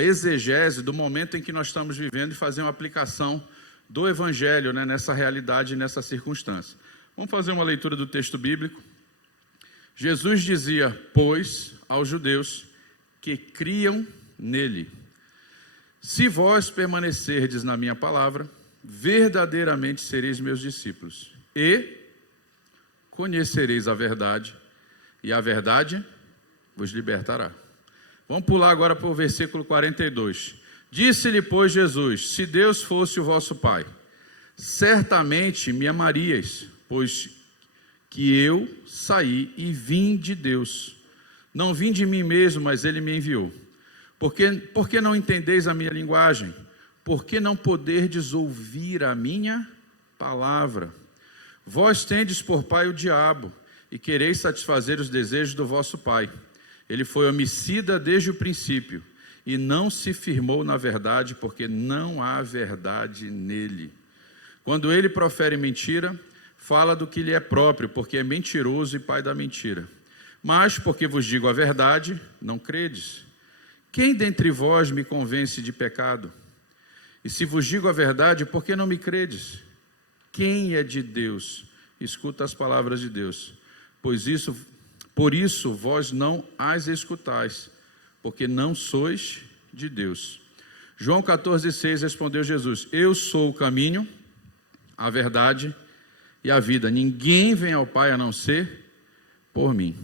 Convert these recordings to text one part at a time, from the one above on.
exegese do momento em que nós estamos vivendo e fazer uma aplicação do Evangelho, né, nessa realidade, nessa circunstância. Vamos fazer uma leitura do texto bíblico. Jesus dizia, pois, aos judeus que criam nele: se vós permanecerdes na minha palavra, verdadeiramente sereis meus discípulos, e conhecereis a verdade, e a verdade vos libertará. Vamos pular agora para o versículo 42. Disse-lhe, pois, Jesus: se Deus fosse o vosso Pai, certamente me amaríeis, pois que eu saí e vim de Deus. Não vim de mim mesmo, mas Ele me enviou. Por que não entendeis a minha linguagem? Por que não poderdes ouvir a minha palavra? Vós tendes por pai o diabo, e quereis satisfazer os desejos do vosso pai. Ele foi homicida desde o princípio, e não se firmou na verdade, porque não há verdade nele. Quando ele profere mentira, fala do que lhe é próprio, porque é mentiroso e pai da mentira. Mas, porque vos digo a verdade, não credes. Quem dentre vós me convence de pecado? E se vos digo a verdade, por que não me credes? Quem é de Deus, escuta as palavras de Deus. Por isso vós não as escutais, porque não sois de Deus. João 14,6 respondeu Jesus: eu sou o caminho, a verdade e a vida. Ninguém vem ao Pai a não ser por mim.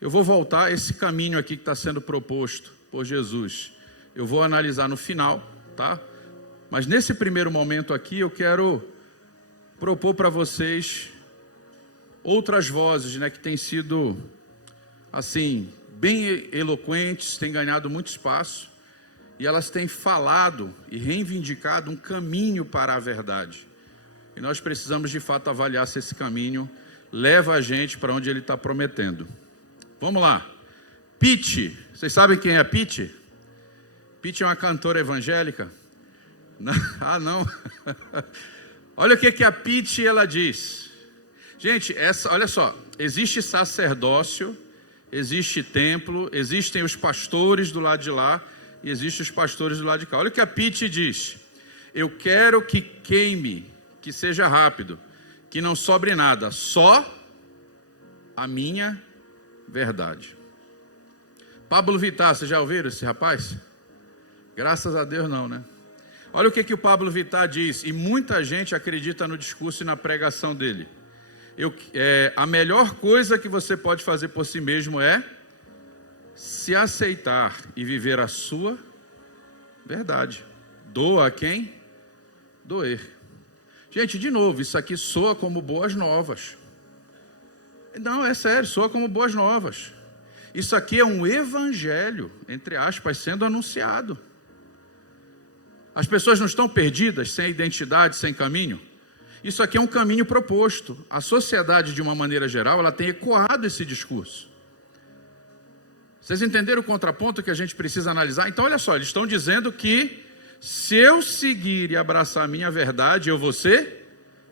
Eu vou voltar a esse caminho aqui que está sendo proposto por Jesus. Eu vou analisar no final, tá? Mas nesse primeiro momento aqui eu quero propor para vocês outras vozes, né, que têm sido, assim, bem eloquentes, têm ganhado muito espaço, e elas têm falado e reivindicado um caminho para a verdade. E nós precisamos, de fato, avaliar se esse caminho leva a gente para onde ele está prometendo. Vamos lá. Pitty. Vocês sabem quem é a Pitty? Pitty é uma cantora evangélica. Ah, não. Olha o que a Pitty ela diz. Gente, olha só. Existe sacerdócio, existe templo, existem os pastores do lado de lá e existem os pastores do lado de cá. Olha o que a Pitty diz. Eu quero que queime, que seja rápido, que não sobre nada, só a minha verdade. Pablo Vittar, vocês já ouviram esse rapaz? Graças a Deus não, né? Olha o que o Pablo Vittar diz, e muita gente acredita no discurso e na pregação dele. A melhor coisa que você pode fazer por si mesmo é se aceitar e viver a sua verdade. Doa a quem doer. Gente, de novo, isso aqui soa como boas novas. Não, é sério, soa como boas novas. Isso aqui é um evangelho, entre aspas, sendo anunciado. As pessoas não estão perdidas, sem identidade, sem caminho. Isso aqui é um caminho proposto. A sociedade, de uma maneira geral, ela tem ecoado esse discurso. Vocês entenderam o contraponto que a gente precisa analisar? Então, olha só, eles estão dizendo que se eu seguir e abraçar a minha verdade, eu vou ser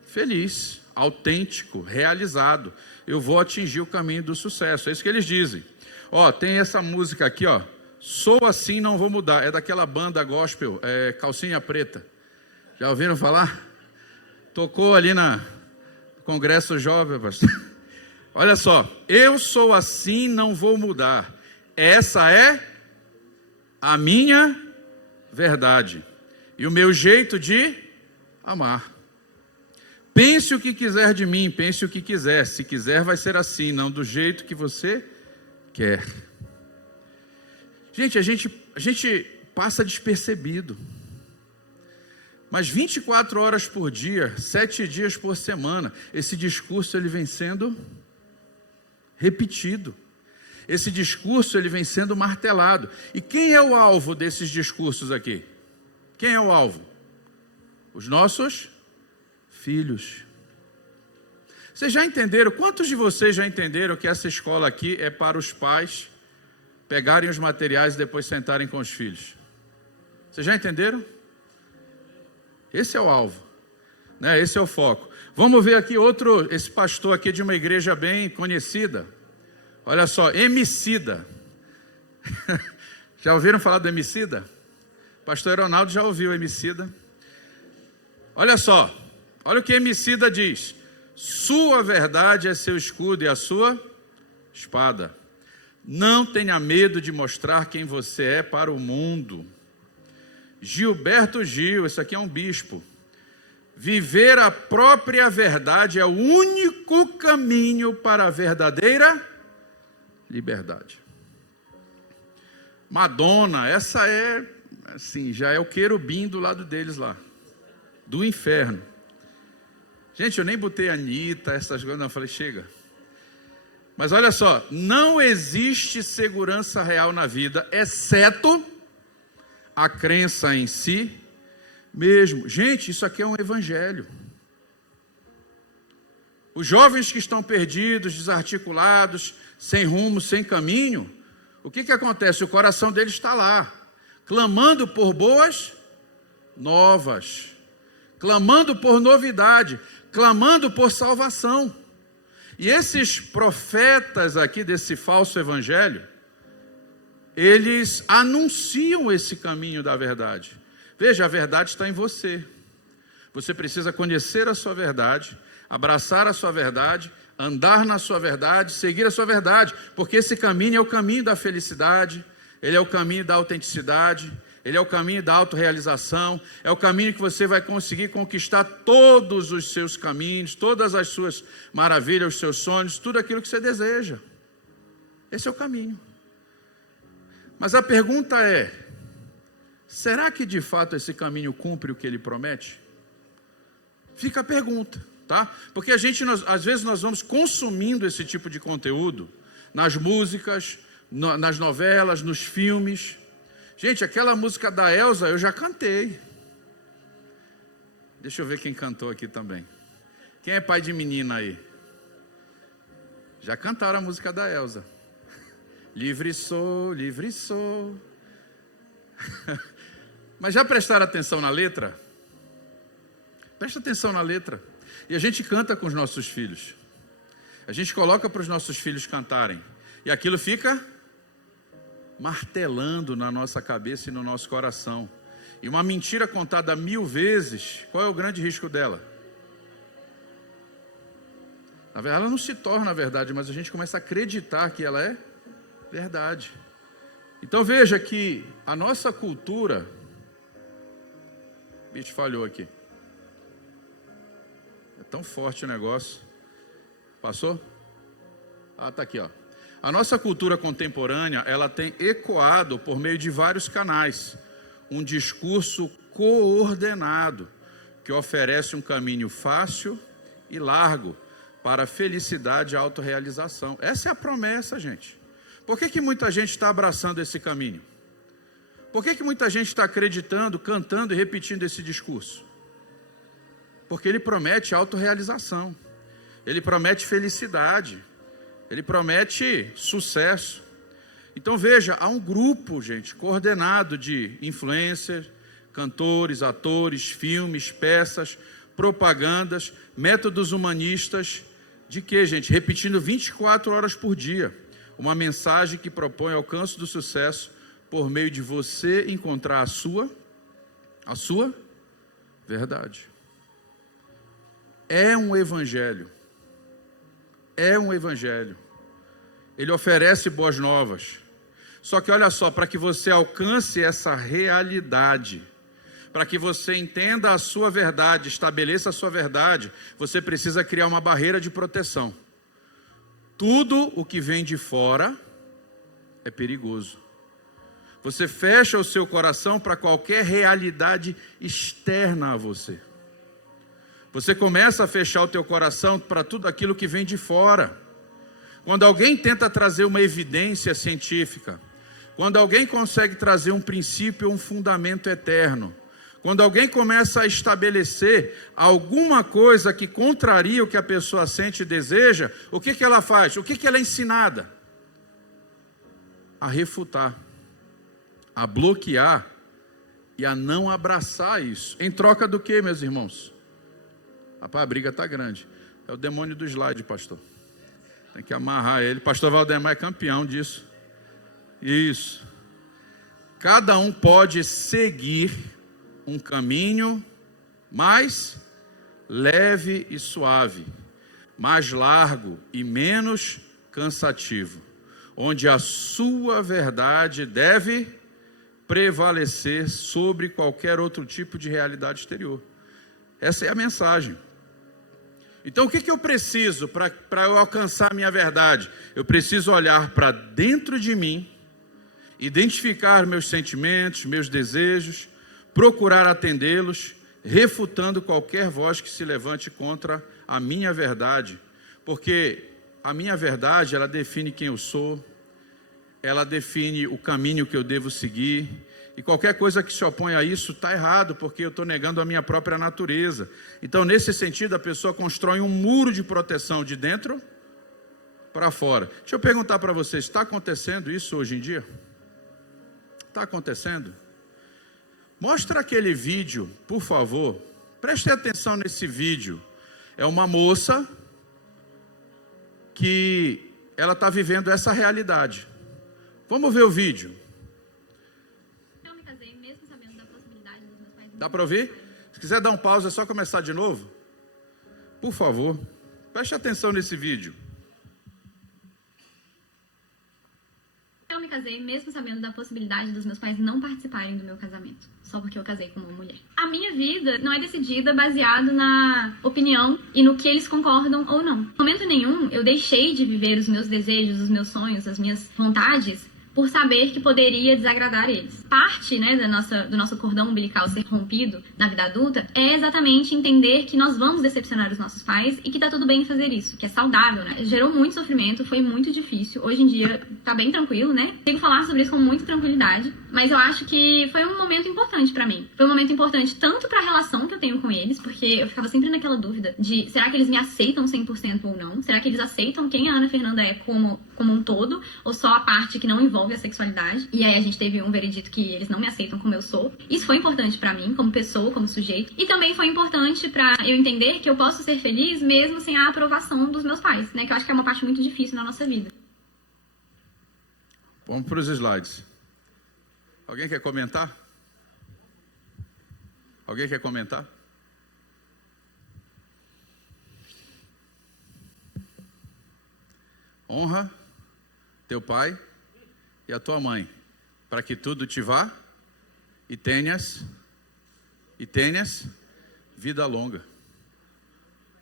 feliz, autêntico, realizado. Eu vou atingir o caminho do sucesso. É isso que eles dizem. Ó, tem essa música aqui, ó. Sou assim, não vou mudar. É daquela banda gospel, Calcinha Preta. Já ouviram falar? Tocou ali na Congresso Jovem, pastor. Olha só. Eu sou assim, não vou mudar. Essa é a minha verdade. E o meu jeito de amar. Pense o que quiser de mim, pense o que quiser. Se quiser, vai ser assim, não do jeito que você quer. Gente, a gente passa despercebido. Mas 24 horas por dia, 7 dias por semana, esse discurso ele vem sendo repetido. Esse discurso ele vem sendo martelado. E quem é o alvo desses discursos aqui? Quem é o alvo? Os nossos filhos. Vocês já entenderam? Quantos de vocês já entenderam que essa escola aqui é para os pais pegarem os materiais e depois sentarem com os filhos? Vocês já entenderam? Esse é o alvo, né? Esse é o foco. Vamos ver aqui esse pastor aqui de uma igreja bem conhecida. Olha só, Emicida. Já ouviram falar do Emicida? Pastor Ronaldo já ouviu Emicida. Olha só, olha o que Emicida diz. Sua verdade é seu escudo e a sua espada. Não tenha medo de mostrar quem você é para o mundo. Gilberto Gil, esse aqui é um bispo. Viver a própria verdade é o único caminho para a verdadeira liberdade. Madonna, essa é, assim, já é o querubim do lado deles lá, do inferno. Gente, eu nem botei a Anitta, essas coisas, não, eu falei, chega. Mas olha só, não existe segurança real na vida, exceto a crença em si mesmo. Gente, isso aqui é um evangelho. Os jovens que estão perdidos, desarticulados, sem rumo, sem caminho, o que acontece? O coração deles está lá, clamando por boas novas, clamando por novidade, clamando por salvação. E esses profetas aqui desse falso evangelho, eles anunciam esse caminho da verdade. Veja, a verdade está em você. Você precisa conhecer a sua verdade, abraçar a sua verdade, andar na sua verdade, seguir a sua verdade, porque esse caminho é o caminho da felicidade, ele é o caminho da autenticidade, ele é o caminho da autorrealização, é o caminho que você vai conseguir conquistar todos os seus caminhos, todas as suas maravilhas, os seus sonhos, tudo aquilo que você deseja. Esse é o caminho. Mas a pergunta é, será que de fato esse caminho cumpre o que ele promete? Fica a pergunta, tá? Porque às vezes nós vamos consumindo esse tipo de conteúdo nas músicas, nas novelas, nos filmes. Gente, aquela música da Elza eu já cantei. Deixa eu ver quem cantou aqui também. Quem é pai de menina aí? Já cantaram a música da Elza. Livre sou, livre sou. Mas já prestaram atenção na letra? Presta atenção na letra. E a gente canta com os nossos filhos. A gente coloca para os nossos filhos cantarem. E aquilo fica martelando na nossa cabeça e no nosso coração. E uma mentira contada 1000 vezes, qual é o grande risco dela? Na verdade, ela não se torna verdade, mas a gente começa a acreditar que ela é verdade. Então veja que a nossa cultura... Bicho, falhou aqui. É tão forte o negócio. Passou? Ah, tá aqui, ó. A nossa cultura contemporânea, ela tem ecoado por meio de vários canais um discurso coordenado que oferece um caminho fácil e largo para a felicidade e a autorrealização. Essa é a promessa, gente. Por que muita gente está abraçando esse caminho? Por que muita gente está acreditando, cantando e repetindo esse discurso? Porque ele promete autorrealização, ele promete felicidade, ele promete sucesso. Então veja, há um grupo, gente, coordenado de influencers, cantores, atores, filmes, peças, propagandas, métodos humanistas, de quê, gente? Repetindo 24 horas por dia, uma mensagem que propõe o alcance do sucesso por meio de você encontrar a sua verdade. É um evangelho. É um evangelho. Ele oferece boas novas. Só que olha só, para que você alcance essa realidade, para que você entenda a sua verdade, estabeleça a sua verdade, você precisa criar uma barreira de proteção. Tudo o que vem de fora é perigoso. Você fecha o seu coração para qualquer realidade externa a você. Você começa a fechar o teu coração para tudo aquilo que vem de fora. Quando alguém tenta trazer uma evidência científica, quando alguém consegue trazer um princípio, um fundamento eterno, quando alguém começa a estabelecer alguma coisa que contraria o que a pessoa sente e deseja, o que ela faz? O que ela é ensinada? A refutar, a bloquear e a não abraçar isso. Em troca do que, meus irmãos? Rapaz, a briga está grande. É o demônio do slide, pastor. Tem que amarrar ele. Pastor Valdemar é campeão disso. Isso. Cada um pode seguir um caminho mais leve e suave, mais largo e menos cansativo, onde a sua verdade deve prevalecer sobre qualquer outro tipo de realidade exterior. Essa é a mensagem. Então, o que eu preciso para eu alcançar a minha verdade? Eu preciso olhar para dentro de mim, identificar meus sentimentos, meus desejos, procurar atendê-los, refutando qualquer voz que se levante contra a minha verdade, porque a minha verdade, ela define quem eu sou, ela define o caminho que eu devo seguir, e qualquer coisa que se opõe a isso está errado, porque eu estou negando a minha própria natureza. Então, nesse sentido, a pessoa constrói um muro de proteção de dentro para fora. Deixa eu perguntar para vocês, está acontecendo isso hoje em dia? Está acontecendo? Mostra aquele vídeo, por favor. Preste atenção nesse vídeo. É uma moça que ela está vivendo essa realidade. Vamos ver o vídeo. Eu me casei mesmo sabendo da possibilidade dos meus pais. Dá para ouvir? Se quiser dar um pause, é só começar de novo. Por favor, preste atenção nesse vídeo. Eu me casei mesmo sabendo da possibilidade dos meus pais não participarem do meu casamento, só porque eu casei com uma mulher. A minha vida não é decidida baseado na opinião e no que eles concordam ou não. Em momento nenhum eu deixei de viver os meus desejos, os meus sonhos, as minhas vontades, por saber que poderia desagradar eles. Parte, né, do nosso cordão umbilical ser rompido na vida adulta é exatamente entender que nós vamos decepcionar os nossos pais e que tá tudo bem fazer isso, que é saudável, né? Gerou muito sofrimento, foi muito difícil. Hoje em dia tá bem tranquilo, né? Tenho que falar sobre isso com muita tranquilidade, mas eu acho que foi um momento importante pra mim. Foi um momento importante tanto pra relação que eu tenho com eles, porque eu ficava sempre naquela dúvida de será que eles me aceitam 100% ou não? Será que eles aceitam quem a Ana Fernanda é como um todo, ou só a parte que não envolve a sexualidade? E aí a gente teve um veredito que eles não me aceitam como eu sou. Isso foi importante pra mim, como pessoa, como sujeito. E também foi importante pra eu entender que eu posso ser feliz mesmo sem a aprovação dos meus pais, né? Que eu acho que é uma parte muito difícil na nossa vida. Vamos para os slides. Alguém quer comentar? Alguém quer comentar? Honra teu pai e a tua mãe, para que tudo te vá e tenhas vida longa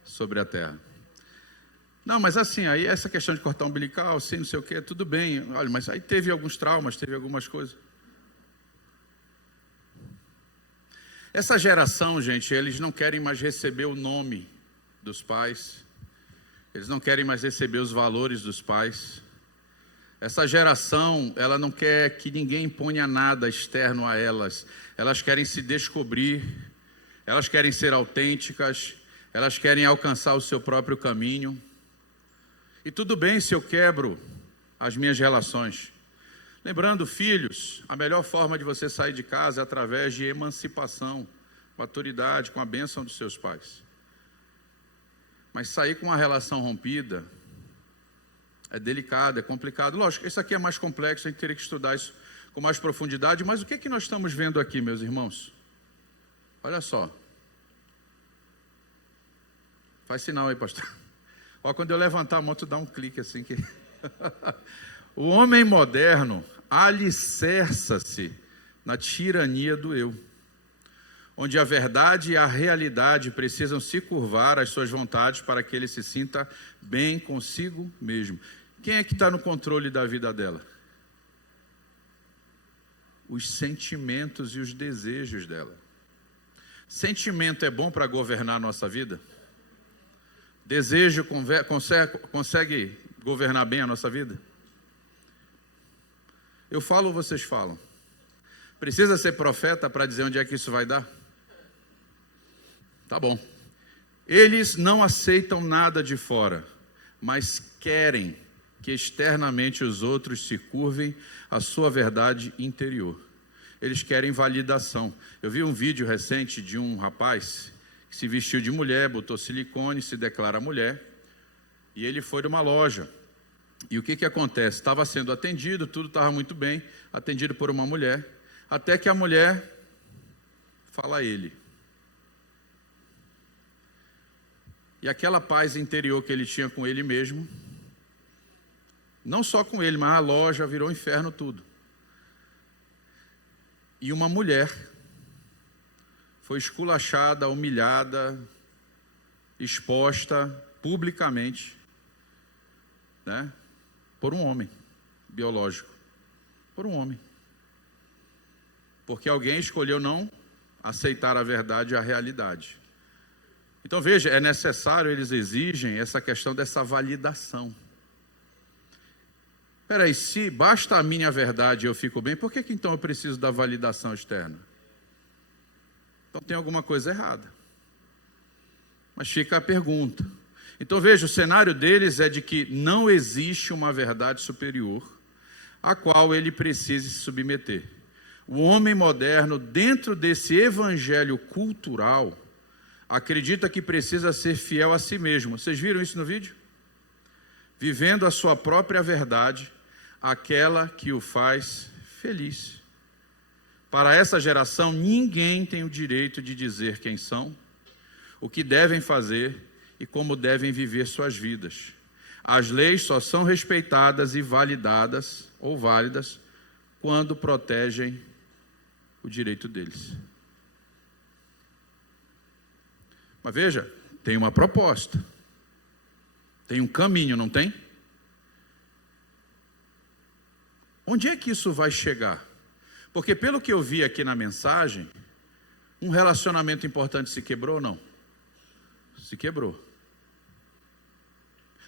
sobre a terra. Não, mas assim, aí essa questão de cortar umbilical, assim, não sei o que, tudo bem. Olha, mas aí teve alguns traumas, teve algumas coisas. Essa geração, gente, eles não querem mais receber o nome dos pais. Eles não querem mais receber os valores dos pais. Essa geração, ela não quer que ninguém imponha nada externo a elas. Elas querem se descobrir, elas querem ser autênticas, elas querem alcançar o seu próprio caminho. E tudo bem se eu quebro as minhas relações. Lembrando, filhos, a melhor forma de você sair de casa é através de emancipação, maturidade, com a bênção dos seus pais. Mas sair com uma relação rompida é delicado, é complicado. Lógico, isso aqui é mais complexo, a gente teria que estudar isso com mais profundidade, mas o que é que nós estamos vendo aqui, meus irmãos? Olha só. Faz sinal aí, pastor. Ó, quando eu levantar a mão, tu dá um clique assim que... O homem moderno alicerça-se na tirania do eu, onde a verdade e a realidade precisam se curvar às suas vontades para que ele se sinta bem consigo mesmo. Quem é que está no controle da vida dela? Os sentimentos e os desejos dela. Sentimento é bom para governar a nossa vida? Desejo consegue governar bem a nossa vida? Eu falo ou vocês falam? Precisa ser profeta para dizer onde é que isso vai dar? Tá bom. Eles não aceitam nada de fora, mas querem que externamente os outros se curvem à sua verdade interior. Eles querem validação. Eu vi um vídeo recente de um rapaz que se vestiu de mulher, botou silicone, se declara mulher, e ele foi de uma loja. E o que acontece? Estava sendo atendido, tudo estava muito bem, atendido por uma mulher. Até que a mulher fala a ele. E aquela paz interior que ele tinha com ele mesmo, não só com ele, mas a loja virou um inferno tudo. E uma mulher foi esculachada, humilhada, exposta publicamente, né, por um homem biológico, por um homem. Porque alguém escolheu não aceitar a verdade e a realidade. Então veja, é necessário, eles exigem essa questão dessa validação. Espera aí, se basta a minha verdade e eu fico bem, por que então eu preciso da validação externa? Então tem alguma coisa errada. Mas fica a pergunta. Então veja, o cenário deles é de que não existe uma verdade superior a qual ele precise se submeter. O homem moderno, dentro desse evangelho cultural, acredita que precisa ser fiel a si mesmo. Vocês viram isso no vídeo? Vivendo a sua própria verdade, aquela que o faz feliz. Para essa geração, ninguém tem o direito de dizer quem são, o que devem fazer e como devem viver suas vidas. As leis só são respeitadas e validadas ou válidas quando protegem o direito deles. Mas veja, tem uma proposta, tem um caminho, não tem? Onde é que isso vai chegar? Porque pelo que eu vi aqui na mensagem, um relacionamento importante se quebrou ou não? Se quebrou.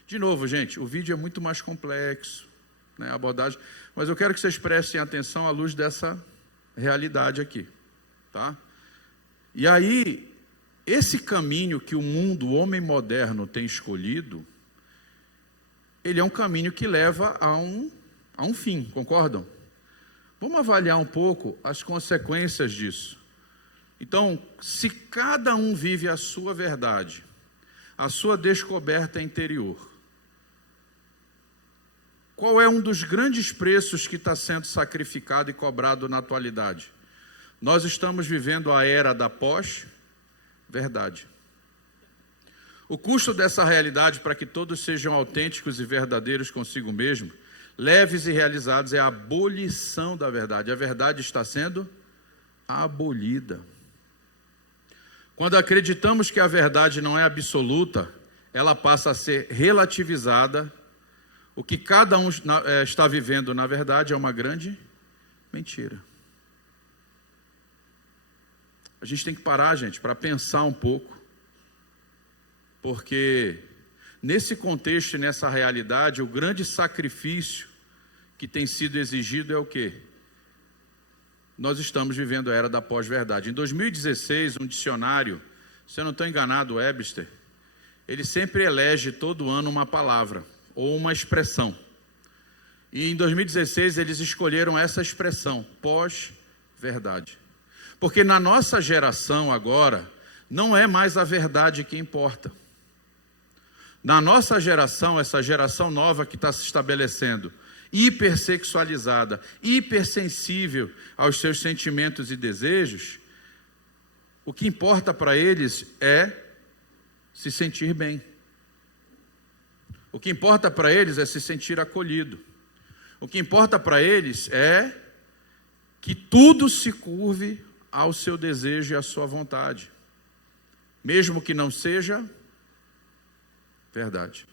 De novo, gente, o vídeo é muito mais complexo, né, a abordagem, mas eu quero que vocês prestem atenção à luz dessa realidade aqui, tá? E aí, esse caminho que o mundo, o homem moderno tem escolhido, ele é um caminho que leva a um fim, concordam? Vamos avaliar um pouco as consequências disso. Então, se cada um vive a sua verdade, a sua descoberta interior, qual é um dos grandes preços que está sendo sacrificado e cobrado na atualidade? Nós estamos vivendo a era da pós-verdade. O custo dessa realidade para que todos sejam autênticos e verdadeiros consigo mesmo, leves e realizados, é a abolição da verdade. A verdade está sendo abolida. Quando acreditamos que a verdade não é absoluta, ela passa a ser relativizada. O que cada um está vivendo, na verdade, é uma grande mentira. A gente tem que parar, gente, para pensar um pouco, porque nesse contexto e nessa realidade, o grande sacrifício que tem sido exigido é o quê? Nós estamos vivendo a era da pós-verdade. Em 2016, um dicionário, se eu não estou enganado, o Webster, ele sempre elege todo ano uma palavra ou uma expressão. E em 2016 eles escolheram essa expressão, pós-verdade. Porque na nossa geração agora, não é mais a verdade que importa. Na nossa geração, essa geração nova que está se estabelecendo, hipersexualizada, hipersensível aos seus sentimentos e desejos, o que importa para eles é se sentir bem. O que importa para eles é se sentir acolhido. O que importa para eles é que tudo se curve ao seu desejo e à sua vontade, mesmo que não seja verdade.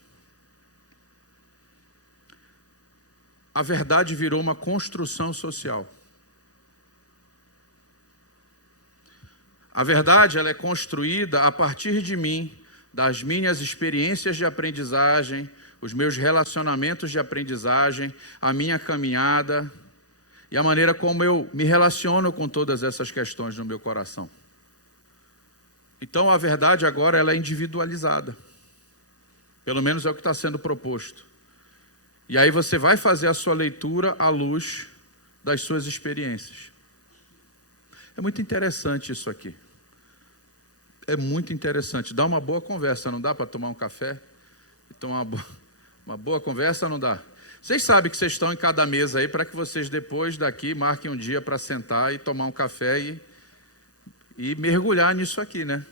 A verdade virou uma construção social. A verdade, ela é construída a partir de mim, das minhas experiências de aprendizagem, os meus relacionamentos de aprendizagem, a minha caminhada e a maneira como eu me relaciono com todas essas questões no meu coração. Então a verdade agora ela é individualizada. Pelo menos é o que está sendo proposto. E aí você vai fazer a sua leitura à luz das suas experiências. É muito interessante isso aqui. É muito interessante. Dá uma boa conversa, não dá para tomar um café? Então uma boa conversa não dá? Vocês sabem que vocês estão em cada mesa aí para que vocês depois daqui marquem um dia para sentar e tomar um café e mergulhar nisso aqui, né?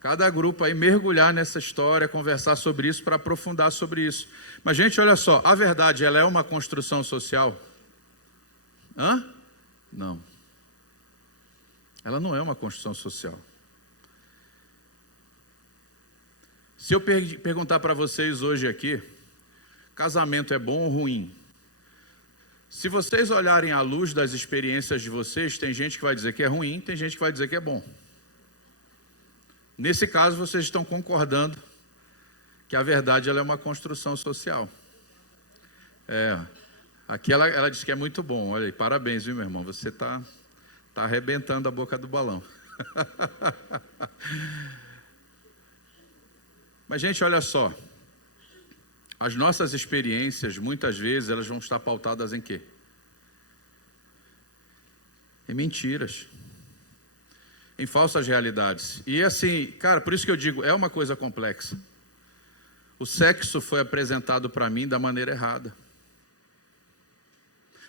Cada grupo aí mergulhar nessa história, conversar sobre isso para aprofundar sobre isso. Mas, gente, olha só, a verdade, ela é uma construção social? Hã? Não. Ela não é uma construção social. Se eu perguntar para vocês hoje aqui, casamento é bom ou ruim? Se vocês olharem à luz das experiências de vocês, tem gente que vai dizer que é ruim, tem gente que vai dizer que é bom. Nesse caso, vocês estão concordando que a verdade ela é uma construção social. Aqui ela diz que é muito bom. Olha aí, parabéns, viu, meu irmão? Você está arrebentando a boca do balão. Mas, gente, olha só. As nossas experiências, muitas vezes, elas vão estar pautadas em quê? Em mentiras. Em falsas realidades. E assim, cara, por isso que eu digo, é uma coisa complexa. O sexo foi apresentado para mim da maneira errada.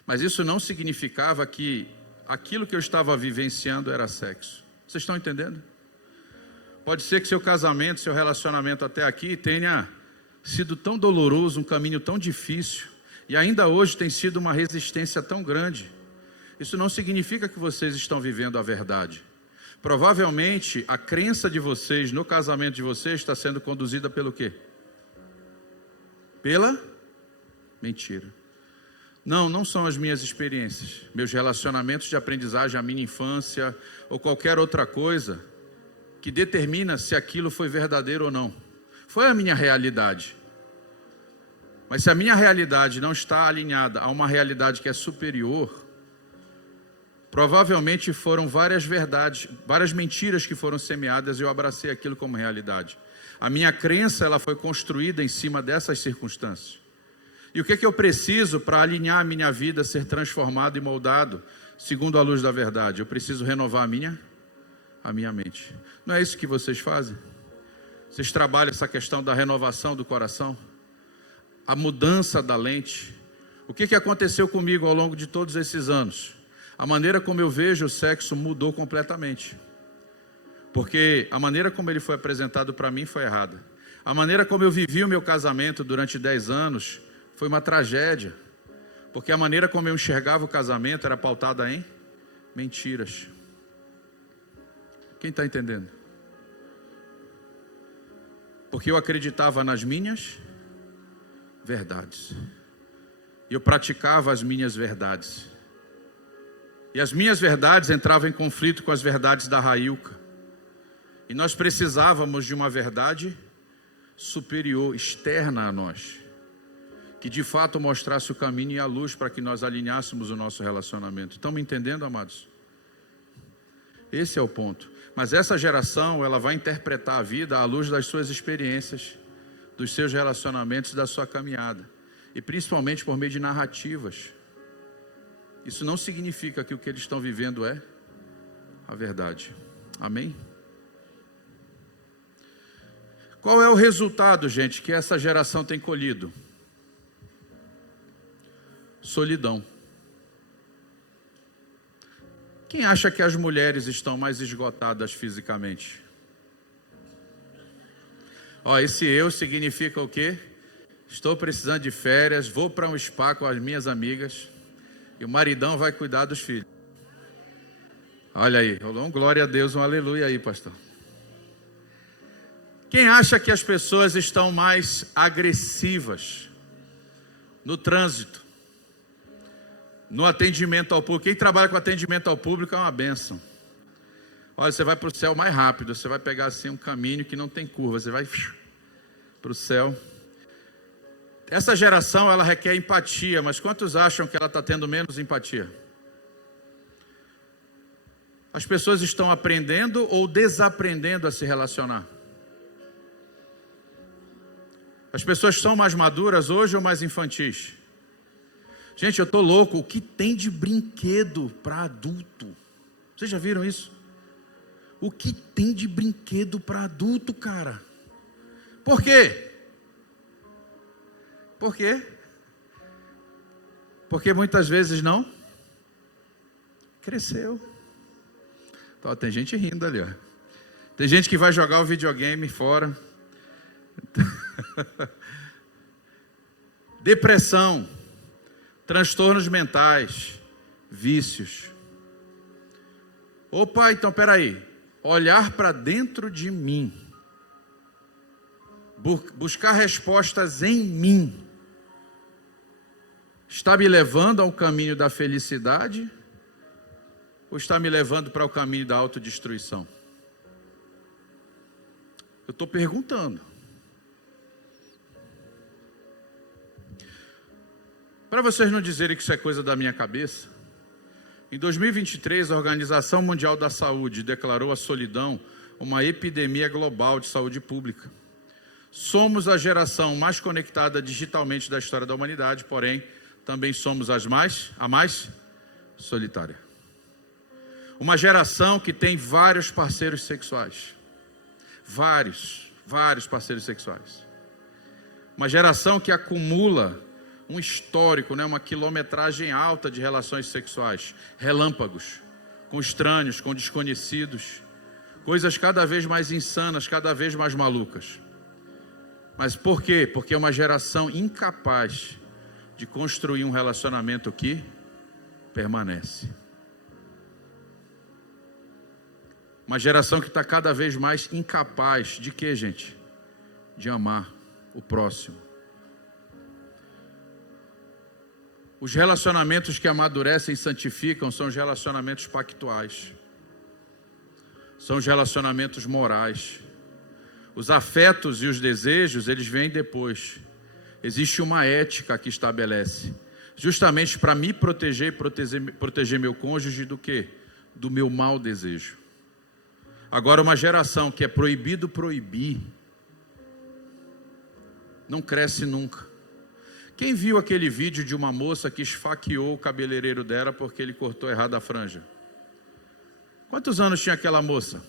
Mas isso não significava que aquilo que eu estava vivenciando era sexo. Vocês estão entendendo? Pode ser que seu casamento, seu relacionamento até aqui tenha sido tão doloroso, um caminho tão difícil, e ainda hoje tem sido uma resistência tão grande. Isso não significa que vocês estão vivendo a verdade. Provavelmente, a crença de vocês no casamento de vocês está sendo conduzida pelo quê? Pela mentira. Não são as minhas experiências, meus relacionamentos de aprendizagem, a minha infância, ou qualquer outra coisa, que determina se aquilo foi verdadeiro ou não. Foi a minha realidade. Mas se a minha realidade não está alinhada a uma realidade que é superior, provavelmente foram várias verdades, várias mentiras que foram semeadas e eu abracei aquilo como realidade. A minha crença ela foi construída em cima dessas circunstâncias. E o que eu preciso para alinhar a minha vida, ser transformado e moldado segundo a luz da verdade? Eu preciso renovar a minha mente. Não é isso que vocês fazem? Vocês trabalham essa questão da renovação do coração? A mudança da lente? O que aconteceu comigo ao longo de todos esses anos? A maneira como eu vejo o sexo mudou completamente. Porque a maneira como ele foi apresentado para mim foi errada. A maneira como eu vivi o meu casamento durante 10 anos foi uma tragédia. Porque a maneira como eu enxergava o casamento era pautada em mentiras. Quem está entendendo? Porque eu acreditava nas minhas verdades. E eu praticava as minhas verdades. E as minhas verdades entravam em conflito com as verdades da Railca. E nós precisávamos de uma verdade superior, externa a nós, que de fato mostrasse o caminho e a luz para que nós alinhássemos o nosso relacionamento. Estão me entendendo, amados? Esse é o ponto. Mas essa geração, ela vai interpretar a vida à luz das suas experiências, dos seus relacionamentos, da sua caminhada. E principalmente por meio de narrativas. Isso não significa que o que eles estão vivendo é a verdade. Amém? Qual é o resultado, gente, que essa geração tem colhido? Solidão. Quem acha que as mulheres estão mais esgotadas fisicamente? Esse eu significa o quê? Estou precisando de férias, vou para um spa com as minhas amigas e o maridão vai cuidar dos filhos. Olha aí, glória a Deus, um aleluia aí, pastor. Quem acha que as pessoas estão mais agressivas no trânsito, no atendimento ao público? Quem trabalha com atendimento ao público é uma bênção. Olha, você vai para o céu mais rápido, você vai pegar assim um caminho que não tem curva, você vai para o céu. Essa geração, ela requer empatia, mas quantos acham que ela está tendo menos empatia? As pessoas estão aprendendo ou desaprendendo a se relacionar? As pessoas são mais maduras hoje ou mais infantis? Gente, eu estou louco, o que tem de brinquedo para adulto? Vocês já viram isso? O que tem de brinquedo para adulto, cara? Por quê? Por quê? Porque muitas vezes não cresceu. Então, tem gente rindo ali, ó. Tem gente que vai jogar o videogame fora. Depressão, transtornos mentais, vícios. Opa, então peraí. Olhar para dentro de mim. Buscar respostas em mim. Está me levando ao caminho da felicidade? Ou está me levando para o caminho da autodestruição? Eu estou perguntando. Para vocês não dizerem que isso é coisa da minha cabeça, em 2023 a Organização Mundial da Saúde declarou a solidão uma epidemia global de saúde pública. Somos a geração mais conectada digitalmente da história da humanidade, porém, também somos a mais solitária. Uma geração que tem vários parceiros sexuais. Vários parceiros sexuais. Uma geração que acumula um histórico, uma quilometragem alta de relações sexuais, relâmpagos, com estranhos, com desconhecidos, coisas cada vez mais insanas, cada vez mais malucas. Mas por quê? Porque é uma geração incapaz de construir um relacionamento que permanece. Uma geração que está cada vez mais incapaz de quê, gente? De amar o próximo. Os relacionamentos que amadurecem e santificam são os relacionamentos pactuais. São os relacionamentos morais. Os afetos e os desejos, eles vêm depois. Existe uma ética que estabelece. Justamente para me proteger e proteger meu cônjuge do quê? Do meu mau desejo. Agora, uma geração que é proibido proibir, não cresce nunca. Quem viu aquele vídeo de uma moça que esfaqueou o cabeleireiro dela porque ele cortou errado a franja? Quantos anos tinha aquela moça?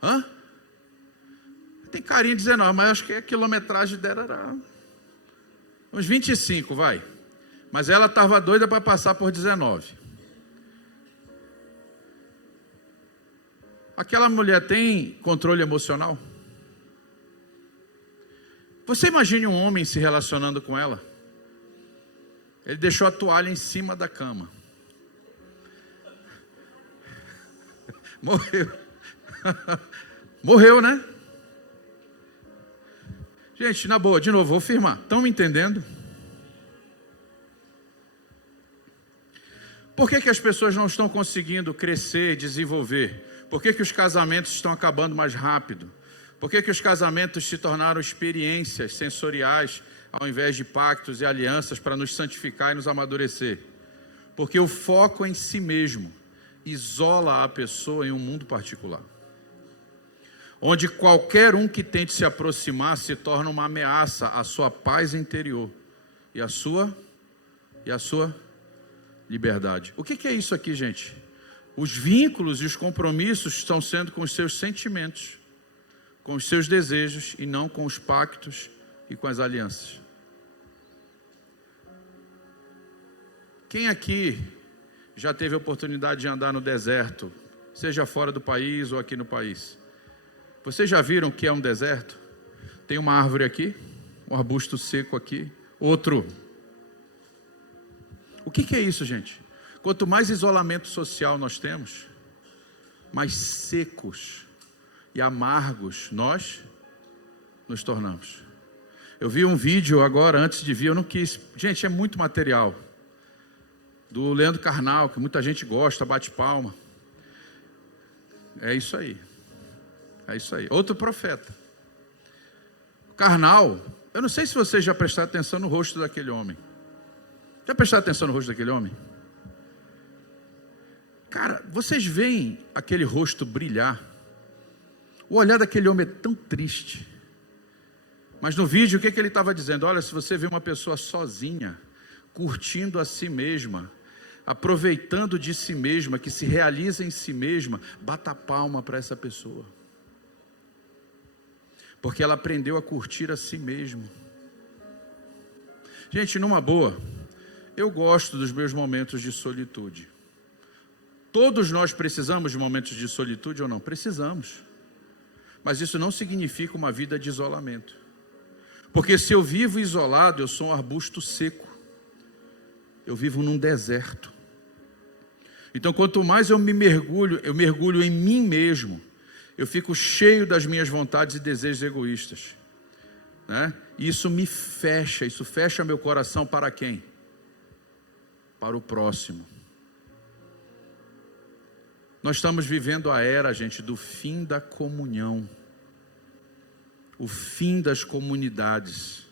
Hã? Tem carinha de 19, mas acho que a quilometragem dela era uns 25, vai. Mas ela estava doida para passar por 19. Aquela mulher tem controle emocional? Você imagine um homem se relacionando com ela. Ele deixou a toalha em cima da cama. Morreu. Morreu, né? Gente, na boa, de novo, vou afirmar. Estão me entendendo? Por que as pessoas não estão conseguindo crescer, desenvolver? Por que os casamentos estão acabando mais rápido? Por que os casamentos se tornaram experiências sensoriais ao invés de pactos e alianças para nos santificar e nos amadurecer? Porque o foco em si mesmo isola a pessoa em um mundo particular, onde qualquer um que tente se aproximar se torna uma ameaça à sua paz interior e à sua liberdade. O que é isso aqui, gente? Os vínculos e os compromissos estão sendo com os seus sentimentos, com os seus desejos e não com os pactos e com as alianças. Quem aqui já teve a oportunidade de andar no deserto, seja fora do país ou aqui no país? Vocês já viram o que é um deserto? Tem uma árvore aqui, um arbusto seco aqui, outro. O que é isso, gente? Quanto mais isolamento social nós temos, mais secos e amargos nós nos tornamos. Eu vi um vídeo agora, antes de vir, eu não quis. Gente, é muito material. Do Leandro Carnal, que muita gente gosta, bate palma. É isso aí. É isso aí. Outro profeta. Carnal, eu não sei se vocês já prestaram atenção no rosto daquele homem. Já prestaram atenção no rosto daquele homem? Cara, vocês veem aquele rosto brilhar. O olhar daquele homem é tão triste. Mas no vídeo, o que ele estava dizendo? Olha, se você vê uma pessoa sozinha, curtindo a si mesma, aproveitando de si mesma, que se realiza em si mesma, bata palma para essa pessoa. Porque ela aprendeu a curtir a si mesma. Gente, numa boa, Eu gosto dos meus momentos de solitude. Todos nós precisamos de momentos de solitude ou não? Precisamos. Mas isso não significa uma vida de isolamento. Porque se eu vivo isolado, eu sou um arbusto seco. Eu vivo num deserto. Então, quanto mais eu mergulho em mim mesmo, eu fico cheio das minhas vontades e desejos egoístas, né? E isso me fecha, isso fecha meu coração para quem? Para o próximo. Nós estamos vivendo a era, gente, do fim da comunhão, o fim das comunidades.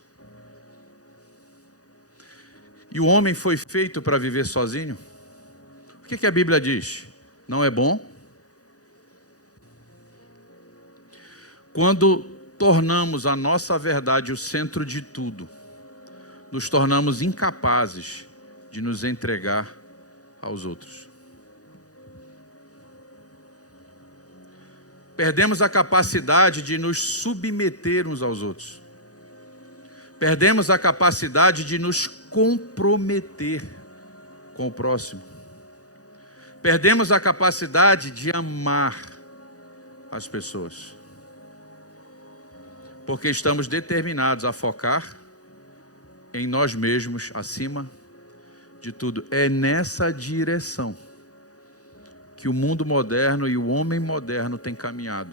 E o homem foi feito para viver sozinho? O que a Bíblia diz? Não é bom? Quando tornamos a nossa verdade o centro de tudo, nos tornamos incapazes de nos entregar aos outros. Perdemos a capacidade de nos submeter uns aos outros. Perdemos a capacidade de nos comprometer com o próximo. Perdemos a capacidade de amar as pessoas. Porque estamos determinados a focar em nós mesmos acima de tudo. É nessa direção que o mundo moderno e o homem moderno tem caminhado.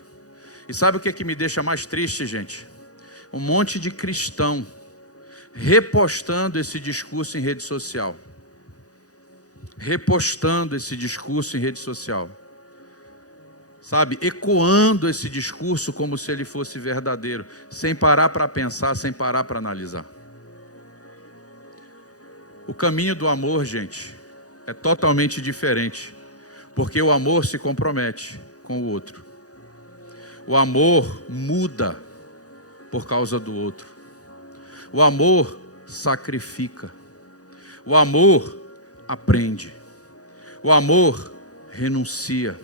E sabe o que me deixa mais triste, gente? Um monte de cristão repostando esse discurso em rede social. Repostando esse discurso em rede social. Sabe, ecoando esse discurso como se ele fosse verdadeiro, sem parar para pensar, sem parar para analisar. O caminho do amor, gente, é totalmente diferente, porque o amor se compromete com o outro. O amor muda por causa do outro. O amor sacrifica. O amor aprende. O amor renuncia.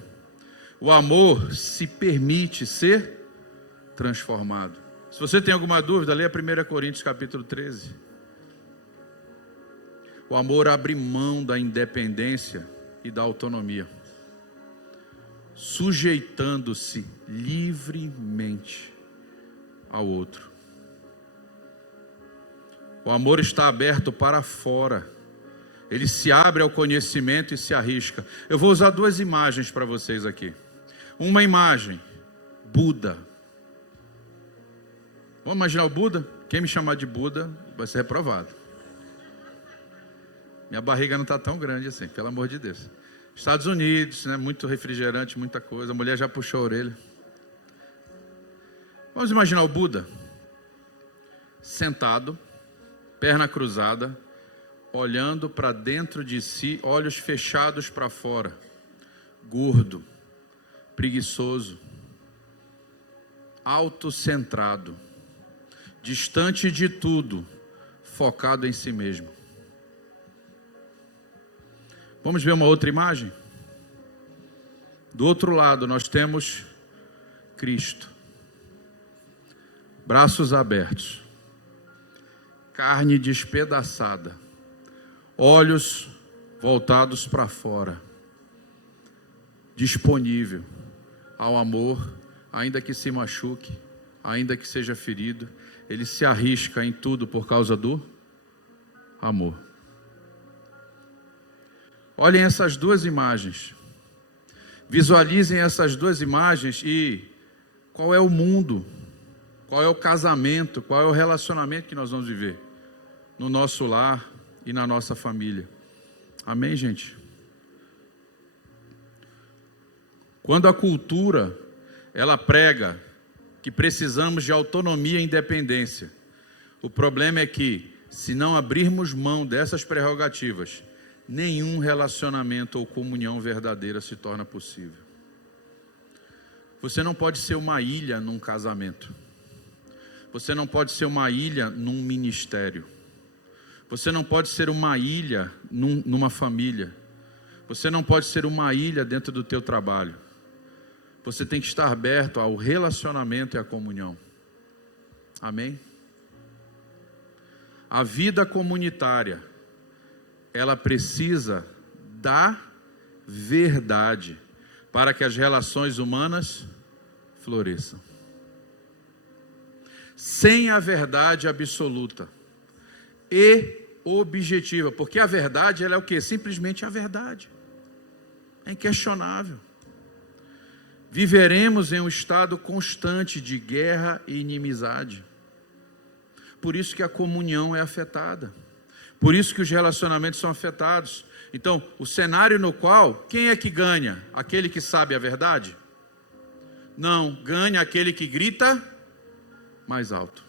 O amor se permite ser transformado. Se você tem alguma dúvida, leia 1 Coríntios capítulo 13. O amor abre mão da independência e da autonomia, sujeitando-se livremente ao outro. O amor está aberto para fora. Ele se abre ao conhecimento e se arrisca. Eu vou usar duas imagens para vocês aqui. Uma imagem, Buda. Vamos imaginar o Buda? Quem me chamar de Buda vai ser reprovado. Minha barriga não está tão grande assim, pelo amor de Deus. Estados Unidos, né, muito refrigerante, muita coisa. A mulher já puxou a orelha. Vamos imaginar o Buda sentado, perna cruzada, olhando para dentro de si, olhos fechados para fora, gordo, preguiçoso, autocentrado, distante de tudo, focado em si mesmo. Vamos ver uma outra imagem? Do outro lado nós temos Cristo, braços abertos, carne despedaçada, olhos voltados para fora, disponível ao amor, ainda que se machuque, ainda que seja ferido, ele se arrisca em tudo por causa do amor. Olhem essas duas imagens, visualizem essas duas imagens e qual é o mundo, qual é o casamento, qual é o relacionamento que nós vamos viver no nosso lar e na nossa família. Amém, gente? Quando a cultura, ela prega que precisamos de autonomia e independência, o problema é que, se não abrirmos mão dessas prerrogativas, nenhum relacionamento ou comunhão verdadeira se torna possível. Você não pode ser uma ilha num casamento. Você não pode ser uma ilha num ministério. Você não pode ser uma ilha numa família. Você não pode ser uma ilha dentro do teu trabalho. Você tem que estar aberto ao relacionamento e à comunhão. Amém? A vida comunitária ela precisa da verdade para que as relações humanas floresçam. Sem a verdade absoluta e objetiva, porque a verdade ela é o quê? Simplesmente a verdade. É inquestionável. Viveremos em um estado constante de guerra e inimizade. Por isso que a comunhão é afetada. Por isso que os relacionamentos são afetados. Então, o cenário no qual, quem é que ganha? Aquele que sabe a verdade? Não, ganha aquele que grita mais alto.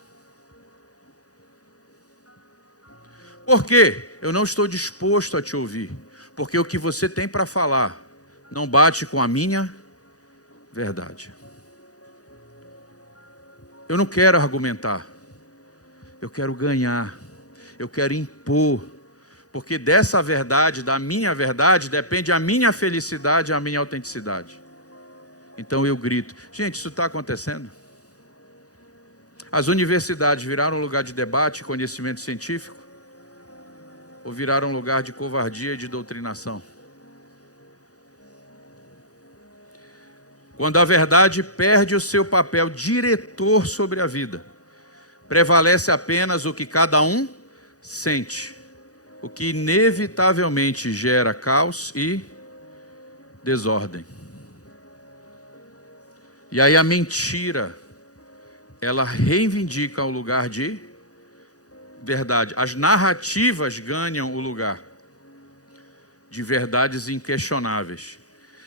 Por quê? Eu não estou disposto a te ouvir. Porque o que você tem para falar não bate com a minha verdade. Eu não quero argumentar. Eu quero ganhar. Eu quero impor. Porque dessa verdade, da minha verdade, depende a minha felicidade e a minha autenticidade. Então eu grito. Gente, isso está acontecendo? As universidades viraram um lugar de debate e conhecimento científico? Ou viraram um lugar de covardia e de doutrinação? Quando a verdade perde o seu papel diretor sobre a vida, prevalece apenas o que cada um sente, o que inevitavelmente gera caos e desordem. E aí a mentira, ela reivindica o lugar de verdade. As narrativas ganham o lugar de verdades inquestionáveis,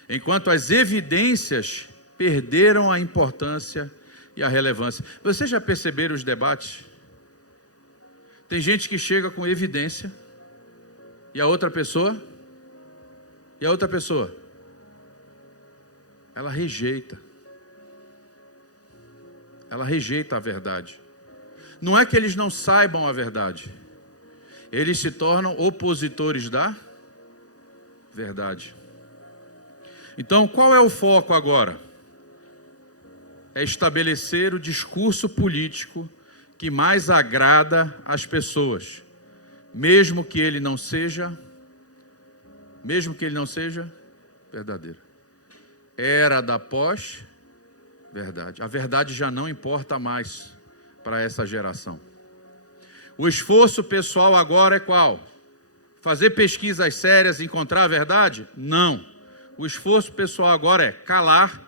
enquanto as evidências perderam a importância e a relevância. Vocês já perceberam os debates? Tem gente que chega com evidência e a outra pessoa ela rejeita a verdade. Não é que eles não saibam a verdade, eles se tornam opositores da verdade. Então, qual é o foco agora? É estabelecer o discurso político que mais agrada às pessoas, mesmo que ele não seja verdadeiro. Era da pós-verdade. A verdade já não importa mais para essa geração. O esforço pessoal agora é qual? Fazer pesquisas sérias e encontrar a verdade? Não. O esforço pessoal agora é calar,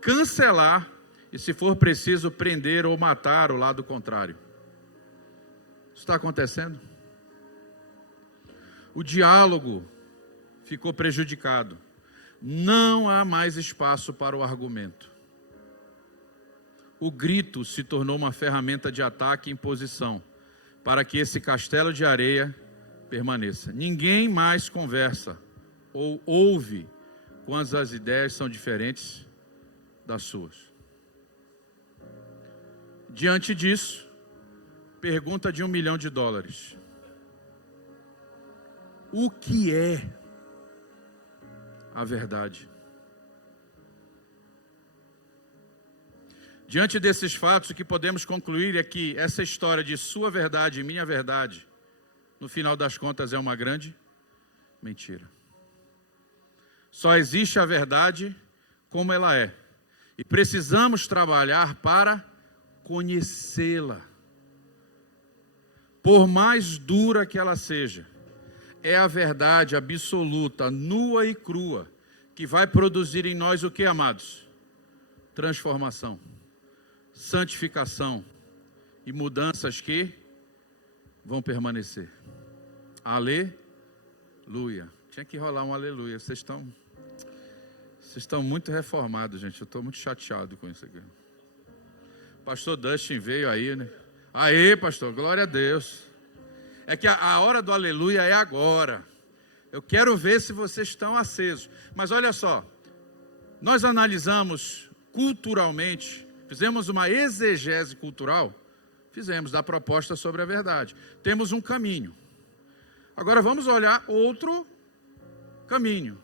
cancelar e, se for preciso, prender ou matar o lado contrário. Isso está acontecendo? O diálogo ficou prejudicado. Não há mais espaço para o argumento. O grito se tornou uma ferramenta de ataque e imposição para que esse castelo de areia permaneça. Ninguém mais conversa ou ouve quando as ideias são diferentes das suas. Diante disso, pergunta de $1 milhão. O que é a verdade? Diante desses fatos, o que podemos concluir é que essa história de sua verdade e minha verdade, no final das contas, é uma grande mentira. Só existe a verdade como ela é. E precisamos trabalhar para conhecê-la. Por mais dura que ela seja, é a verdade absoluta, nua e crua, que vai produzir em nós o que, amados? Transformação, santificação e mudanças que vão permanecer. Aleluia. Tinha que rolar um aleluia. Vocês estão muito reformados, gente. Eu estou muito chateado com isso aqui. Pastor Dustin veio aí, né? Aê, pastor, glória a Deus. É que a hora do aleluia é agora. Eu quero ver se vocês estão acesos. Mas olha só, nós analisamos culturalmente, fizemos uma exegese cultural, fizemos da proposta sobre a verdade. Temos um caminho. Agora vamos olhar outro caminho.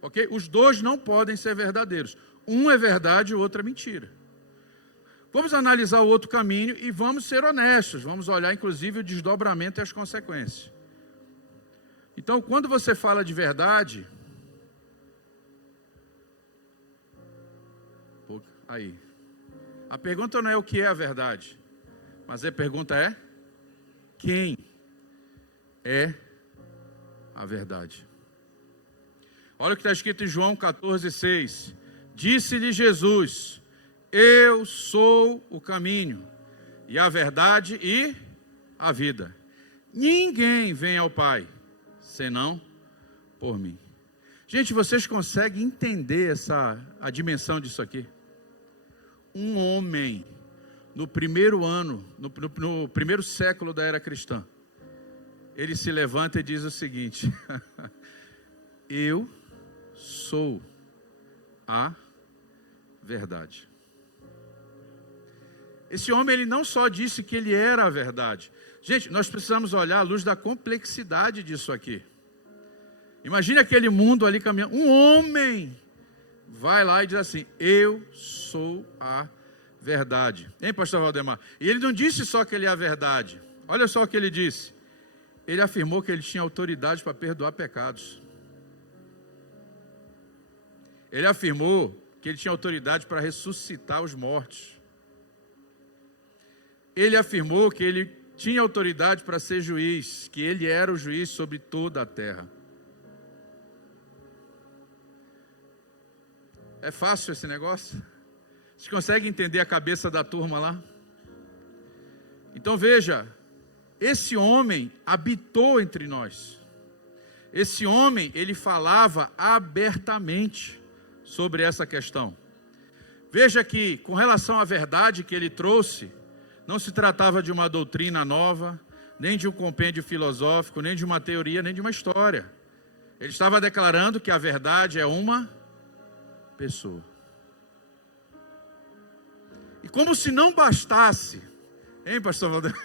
Ok? Os dois não podem ser verdadeiros. Um é verdade e o outro é mentira. Vamos analisar o outro caminho e vamos ser honestos. Vamos olhar, inclusive, o desdobramento e as consequências. Então, quando você fala de verdade, aí, a pergunta não é o que é a verdade, mas a pergunta é quem é a verdade. Olha o que está escrito em João 14,6. Disse-lhe Jesus: eu sou o caminho, e a verdade e a vida. Ninguém vem ao Pai, senão por mim. Gente, vocês conseguem entender a dimensão disso aqui? Um homem, no primeiro ano, no primeiro século da era cristã, ele se levanta e diz o seguinte: eu sou a verdade. Esse homem, ele não só disse que ele era a verdade. Gente, nós precisamos olhar à luz da complexidade disso aqui. Imagine aquele mundo ali caminhando. Um homem vai lá e diz assim: eu sou a verdade. Hein, pastor Valdemar? E ele não disse só que ele é a verdade. Olha só o que ele disse. Ele afirmou que ele tinha autoridade para perdoar pecados. Ele afirmou que ele tinha autoridade para ressuscitar os mortos. Ele afirmou que ele tinha autoridade para ser juiz, que ele era o juiz sobre toda a terra. É fácil esse negócio? Vocês conseguem entender a cabeça da turma lá? Então veja, esse homem habitou entre nós. Esse homem, ele falava abertamente sobre essa questão. Veja que, com relação à verdade que ele trouxe, não se tratava de uma doutrina nova, nem de um compêndio filosófico, nem de uma teoria, nem de uma história. Ele estava declarando que a verdade é uma pessoa. E como se não bastasse, hein, pastor Valdemar?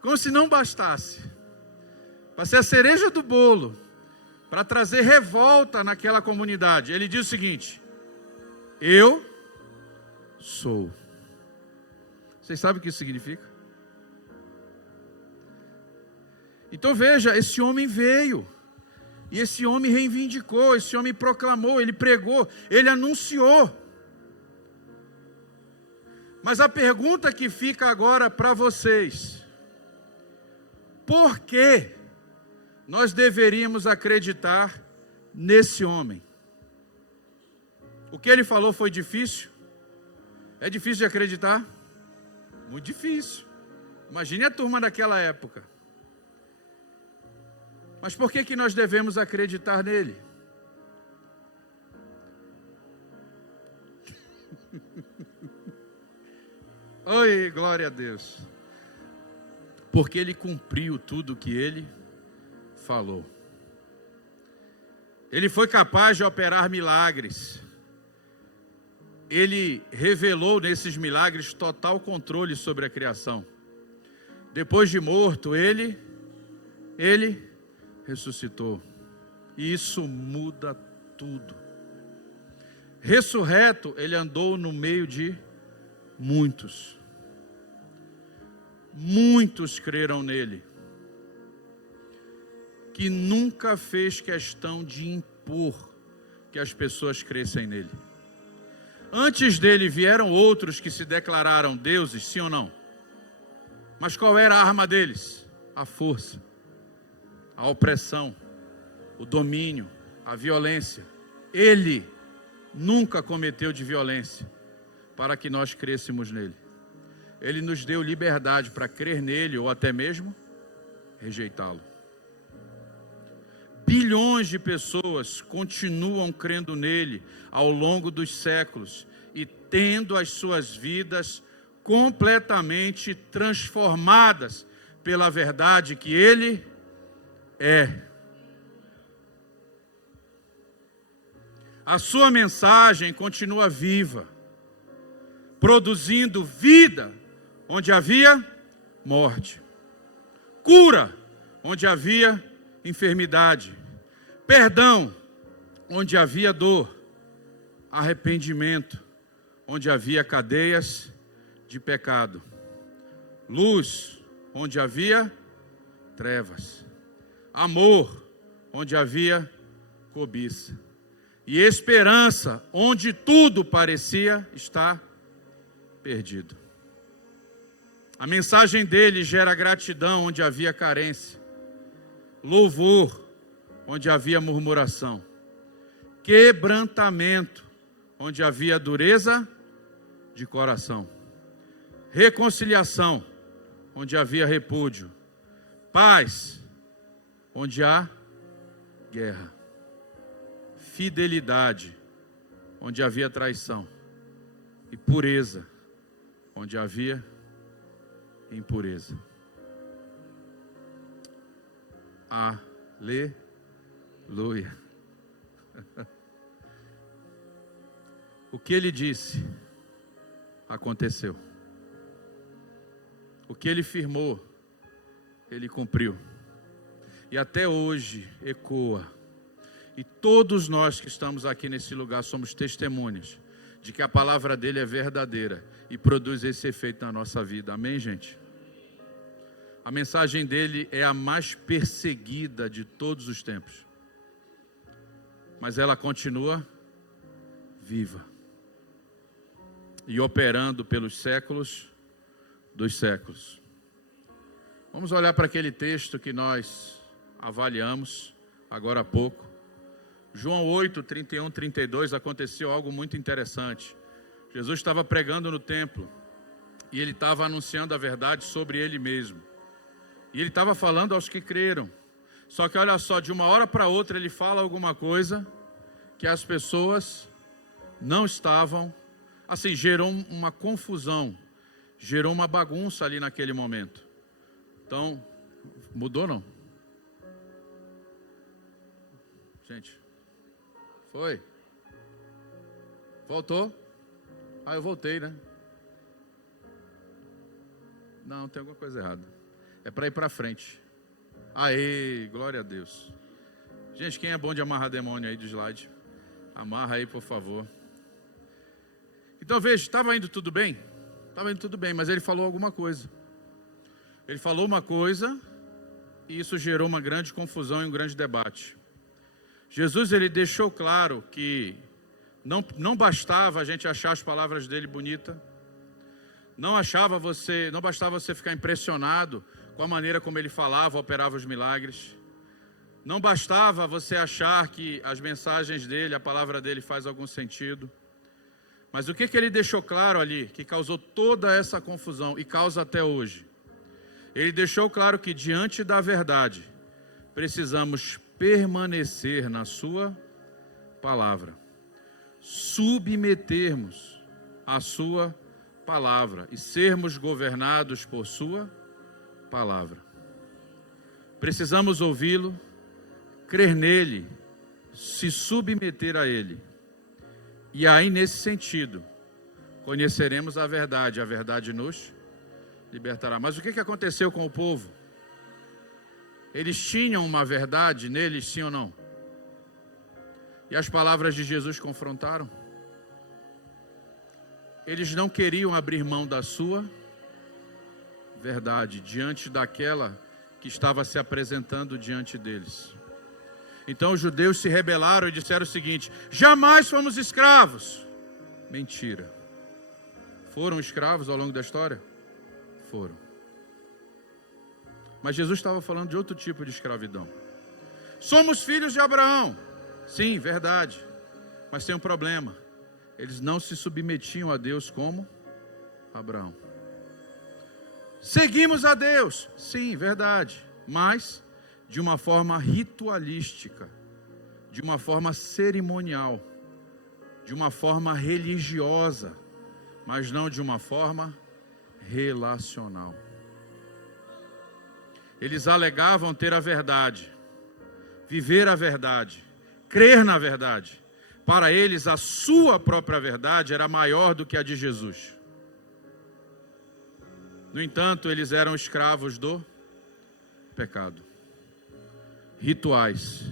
Como se não bastasse, para ser a cereja do bolo, para trazer revolta naquela comunidade, ele diz o seguinte: eu sou. Vocês sabem o que isso significa? Então veja, esse homem veio, e esse homem reivindicou, esse homem proclamou, ele pregou, ele anunciou. Mas a pergunta que fica agora para vocês: por que nós deveríamos acreditar nesse homem? O que ele falou foi difícil? É difícil de acreditar? Muito difícil. Imagine a turma daquela época. Mas por que nós devemos acreditar nele? Oi, glória a Deus. Porque ele cumpriu tudo o que ele falou. Ele foi capaz de operar milagres. Ele revelou nesses milagres total controle sobre a criação. Depois de morto, ele ressuscitou. E isso muda tudo. Ressurreto, ele andou no meio de muitos. Muitos creram nele. Que nunca fez questão de impor que as pessoas crescem nele. Antes dele vieram outros que se declararam deuses, sim ou não? Mas qual era a arma deles? A força, a opressão, o domínio, a violência. Ele nunca cometeu de violência para que nós crêssemos nele. Ele nos deu liberdade para crer nele ou até mesmo rejeitá-lo. Bilhões de pessoas continuam crendo nele ao longo dos séculos e tendo as suas vidas completamente transformadas pela verdade que ele é. A sua mensagem continua viva, produzindo vida onde havia morte, cura onde havia enfermidade, perdão onde havia dor, arrependimento onde havia cadeias de pecado, luz onde havia trevas. amor, onde havia cobiça, e esperança, onde tudo parecia estar perdido. A mensagem dele gera gratidão onde havia carência, louvor onde havia murmuração, quebrantamento onde havia dureza de coração, reconciliação onde havia repúdio, paz onde há guerra, fidelidade onde havia traição e pureza onde havia impureza. Aleluia. O que ele disse aconteceu. O que ele firmou, ele cumpriu. E até hoje ecoa. E todos nós que estamos aqui nesse lugar somos testemunhas de que a palavra dele é verdadeira e produz esse efeito na nossa vida. Amém, gente? A mensagem dele é a mais perseguida de todos os tempos. Mas ela continua viva e operando pelos séculos dos séculos. Vamos olhar para aquele texto que nós avaliamos agora há pouco. João 8, 31, 32, aconteceu algo muito interessante. Jesus estava pregando no templo e ele estava anunciando a verdade sobre ele mesmo. E ele estava falando aos que creram. Só que olha só, de uma hora para outra ele fala alguma coisa que as pessoas não estavam, assim, gerou uma confusão, gerou uma bagunça ali naquele momento. Então, mudou não? Gente, foi? Voltou? Eu voltei, né? Não, tem alguma coisa errada. É para ir para frente. Aê, glória a Deus. Gente, quem é bom de amarrar demônio aí do slide? Amarra aí, por favor. Então veja, estava indo tudo bem? Estava indo tudo bem, mas ele falou alguma coisa. Ele falou uma coisa e isso gerou uma grande confusão e um grande debate. Jesus, ele deixou claro que não bastava a gente achar as palavras dele bonitas, não bastava você ficar impressionado com a maneira como ele falava, operava os milagres. Não bastava você achar que as mensagens dele, a palavra dele faz algum sentido. Mas o que ele deixou claro ali, que causou toda essa confusão e causa até hoje? Ele deixou claro que diante da verdade, precisamos permanecer na sua palavra, submetermos a sua palavra e sermos governados por sua palavra. Precisamos ouvi-lo, crer nele, se submeter a ele. E aí, nesse sentido, conheceremos a verdade nos libertará. Mas o que aconteceu com o povo? Eles tinham uma verdade neles, sim ou não? E as palavras de Jesus confrontaram? Eles não queriam abrir mão da sua verdade diante daquela que estava se apresentando diante deles. Então os judeus se rebelaram e disseram o seguinte: jamais fomos escravos. Mentira. Foram escravos ao longo da história? Foram. Mas Jesus estava falando de outro tipo de escravidão. Somos filhos de Abraão. Sim, verdade. Mas tem um problema. Eles não se submetiam a Deus como Abraão. Seguimos a Deus. Sim, verdade. Mas de uma forma ritualística, de uma forma cerimonial, de uma forma religiosa, mas não de uma forma relacional. Eles alegavam ter a verdade, viver a verdade, crer na verdade. Para eles, a sua própria verdade era maior do que a de Jesus. No entanto, eles eram escravos do pecado. Rituais,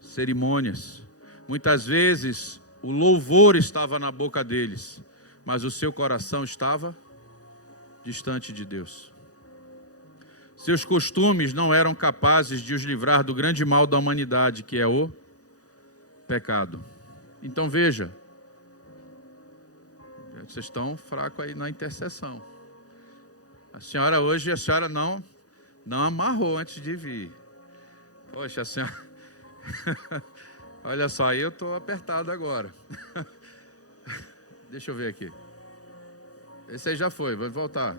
cerimônias. Muitas vezes, o louvor estava na boca deles, mas o seu coração estava distante de Deus. Seus costumes não eram capazes de os livrar do grande mal da humanidade, que é o pecado. Então veja, vocês estão fracos aí na intercessão. A senhora não amarrou antes de vir. Poxa, a senhora... Olha só, aí eu estou apertado agora. Deixa eu ver aqui. Esse aí já foi, vou voltar.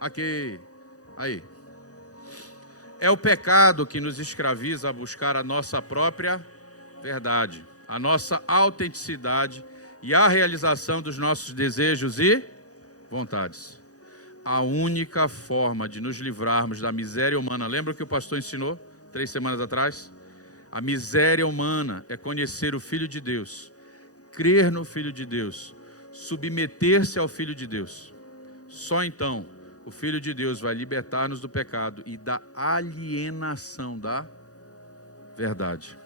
Aqui, aí. É o pecado que nos escraviza a buscar a nossa própria verdade, a nossa autenticidade e a realização dos nossos desejos e vontades. A única forma de nos livrarmos da miséria humana, lembra o que o pastor ensinou 3 semanas atrás? A miséria humana é conhecer o Filho de Deus, crer no Filho de Deus, submeter-se ao Filho de Deus. Só então o Filho de Deus vai libertar-nos do pecado e da alienação da verdade.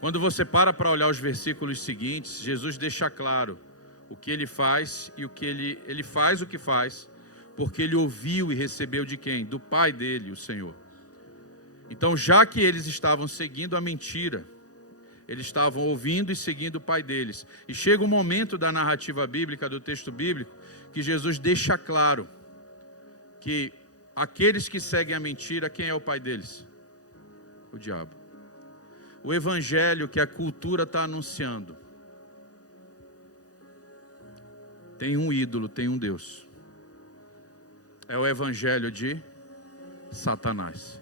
Quando você para olhar os versículos seguintes, Jesus deixa claro o que ele faz e o que ele faz o que faz, porque ele ouviu e recebeu de quem? Do Pai dele, o Senhor. Então, já que eles estavam seguindo a mentira, eles estavam ouvindo e seguindo o pai deles. E chega um momento da narrativa bíblica, do texto bíblico, que Jesus deixa claro que aqueles que seguem a mentira, quem é o pai deles? O diabo. O evangelho que a cultura está anunciando tem um ídolo, tem um Deus. É o evangelho de Satanás.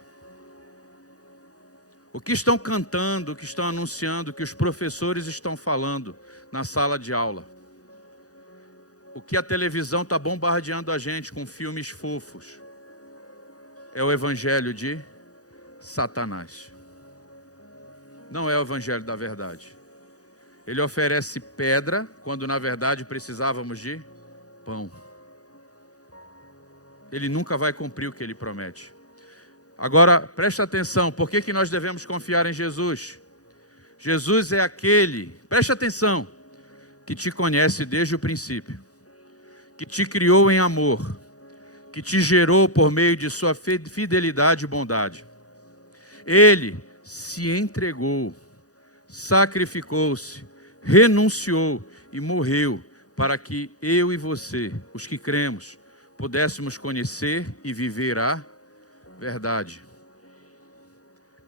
O que estão cantando, o que estão anunciando, o que os professores estão falando na sala de aula, o que a televisão está bombardeando a gente com filmes fofos, é o evangelho de Satanás. Não é o evangelho da verdade. Ele oferece pedra, quando na verdade precisávamos de pão. Ele nunca vai cumprir o que ele promete. Agora, presta atenção, por que nós devemos confiar em Jesus? Jesus é aquele, presta atenção, que te conhece desde o princípio, que te criou em amor, que te gerou por meio de sua fidelidade e bondade. Ele se entregou, sacrificou-se, renunciou e morreu para que eu e você, os que cremos, pudéssemos conhecer e viver a verdade.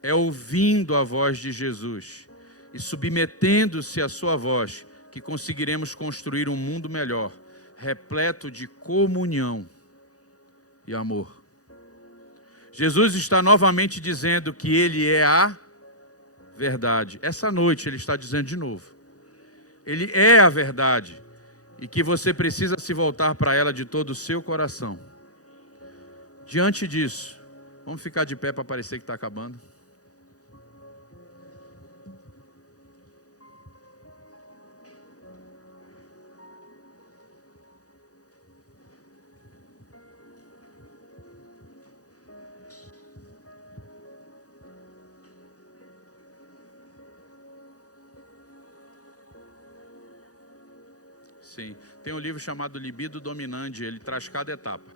É ouvindo a voz de Jesus e submetendo-se à sua voz que conseguiremos construir um mundo melhor, repleto de comunhão e amor. Jesus está novamente dizendo que Ele é a verdade. Essa noite Ele está dizendo de novo. Ele é a verdade e que você precisa se voltar para ela de todo o seu coração. Diante disso, vamos ficar de pé para parecer que está acabando. Sim, tem um livro chamado Libido Dominante, ele traz cada etapa,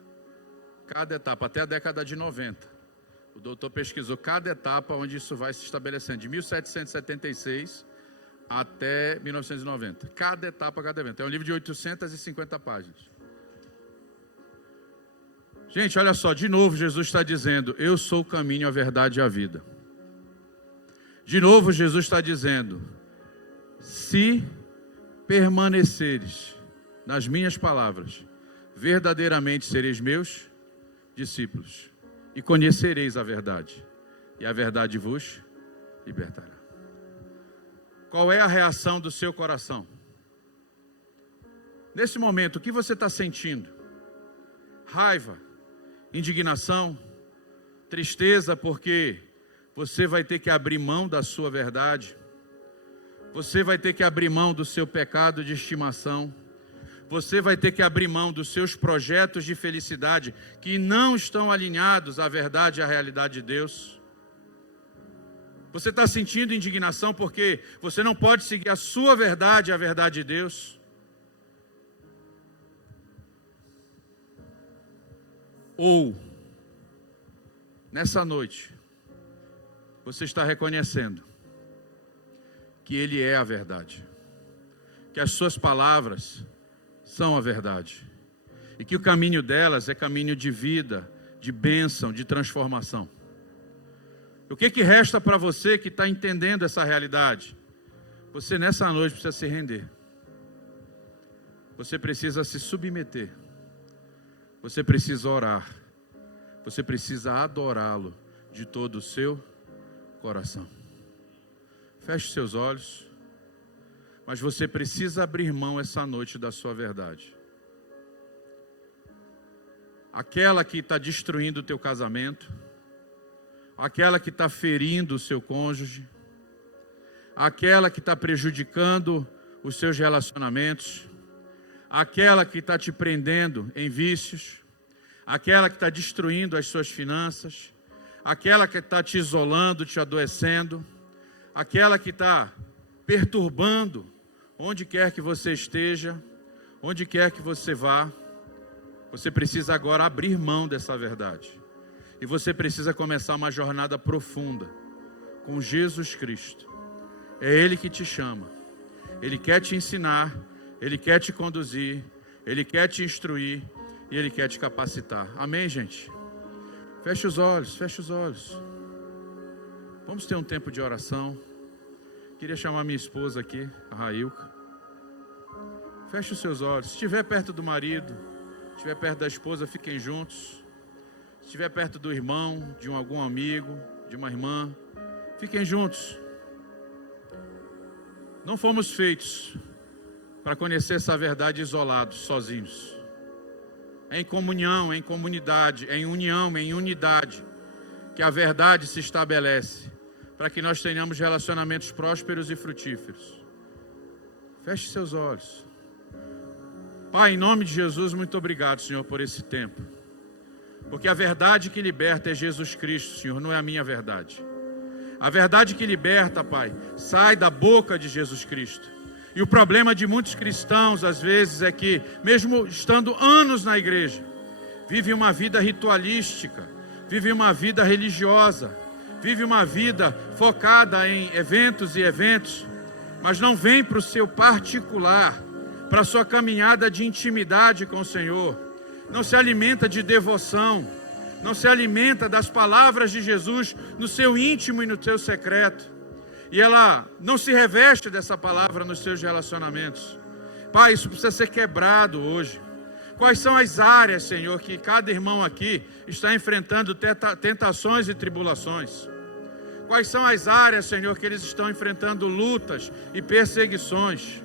até a década de 90. O doutor pesquisou cada etapa onde isso vai se estabelecendo, de 1776 até 1990. Cada etapa, cada evento. É um livro de 850 páginas. Gente, olha só, de novo Jesus está dizendo, eu sou o caminho, a verdade e a vida. De novo Jesus está dizendo, se permaneceres nas minhas palavras, verdadeiramente sereis meus discípulos e conhecereis a verdade, e a verdade vos libertará. Qual é a reação do seu coração? Nesse momento, o que você está sentindo? Raiva, indignação, tristeza, porque você vai ter que abrir mão da sua verdade, você vai ter que abrir mão do seu pecado de estimação, você vai ter que abrir mão dos seus projetos de felicidade que não estão alinhados à verdade e à realidade de Deus. Você está sentindo indignação porque você não pode seguir a sua verdade e a verdade de Deus. Ou nessa noite, você está reconhecendo que Ele é a verdade, que as suas palavras são a verdade, e que o caminho delas é caminho de vida, de bênção, de transformação. O que resta para você que está entendendo essa realidade? Você nessa noite precisa se render. Você precisa se submeter. Você precisa orar. Você precisa adorá-lo de todo o seu coração. Feche seus olhos. Mas você precisa abrir mão essa noite da sua verdade. Aquela que está destruindo o teu casamento, aquela que está ferindo o seu cônjuge, aquela que está prejudicando os seus relacionamentos, aquela que está te prendendo em vícios, aquela que está destruindo as suas finanças, aquela que está te isolando, te adoecendo, aquela que está perturbando onde quer que você esteja, onde quer que você vá. Você precisa agora abrir mão dessa verdade. E você precisa começar uma jornada profunda com Jesus Cristo. É Ele que te chama. Ele quer te ensinar, Ele quer te conduzir, Ele quer te instruir e Ele quer te capacitar. Amém, gente? Feche os olhos, feche os olhos. Vamos ter um tempo de oração. Queria chamar minha esposa aqui, a Railca. Feche os seus olhos. Se estiver perto do marido, se estiver perto da esposa, fiquem juntos. Se estiver perto do irmão, de algum amigo, de uma irmã, fiquem juntos. Não fomos feitos para conhecer essa verdade isolados, sozinhos. É em comunhão, é em comunidade, é em união, é em unidade que a verdade se estabelece, para que nós tenhamos relacionamentos prósperos e frutíferos. Feche seus olhos. Pai, em nome de Jesus, muito obrigado, Senhor, por esse tempo. Porque a verdade que liberta é Jesus Cristo, Senhor, não é a minha verdade. A verdade que liberta, Pai, sai da boca de Jesus Cristo. E o problema de muitos cristãos, às vezes, é que, mesmo estando anos na igreja, vive uma vida ritualística, vive uma vida religiosa, vive uma vida focada em eventos e eventos, mas não vem para o seu particular, para a sua caminhada de intimidade com o Senhor. Não se alimenta de devoção, não se alimenta das palavras de Jesus no seu íntimo e no seu secreto. E ela não se reveste dessa palavra nos seus relacionamentos. Pai, isso precisa ser quebrado hoje. Quais são as áreas, Senhor, que cada irmão aqui está enfrentando tentações e tribulações? Quais são as áreas, Senhor, que eles estão enfrentando lutas e perseguições?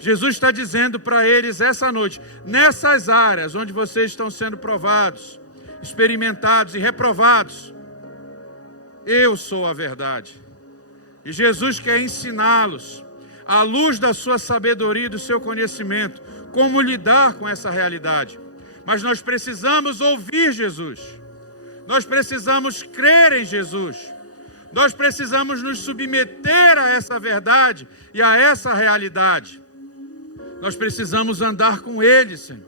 Jesus está dizendo para eles essa noite, nessas áreas onde vocês estão sendo provados, experimentados e reprovados, eu sou a verdade. E Jesus quer ensiná-los, à luz da sua sabedoria e do seu conhecimento, como lidar com essa realidade. Mas nós precisamos ouvir Jesus. Nós precisamos crer em Jesus. Nós precisamos nos submeter a essa verdade e a essa realidade. Nós precisamos andar com Ele, Senhor.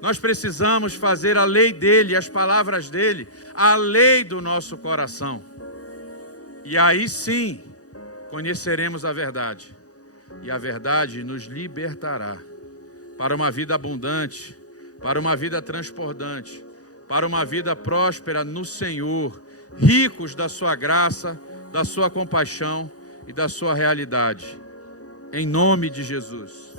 Nós precisamos fazer a lei dEle, as palavras dEle, a lei do nosso coração. E aí sim, conheceremos a verdade. E a verdade nos libertará para uma vida abundante, para uma vida transbordante, para uma vida próspera no Senhor, ricos da sua graça, da sua compaixão e da sua realidade. Em nome de Jesus.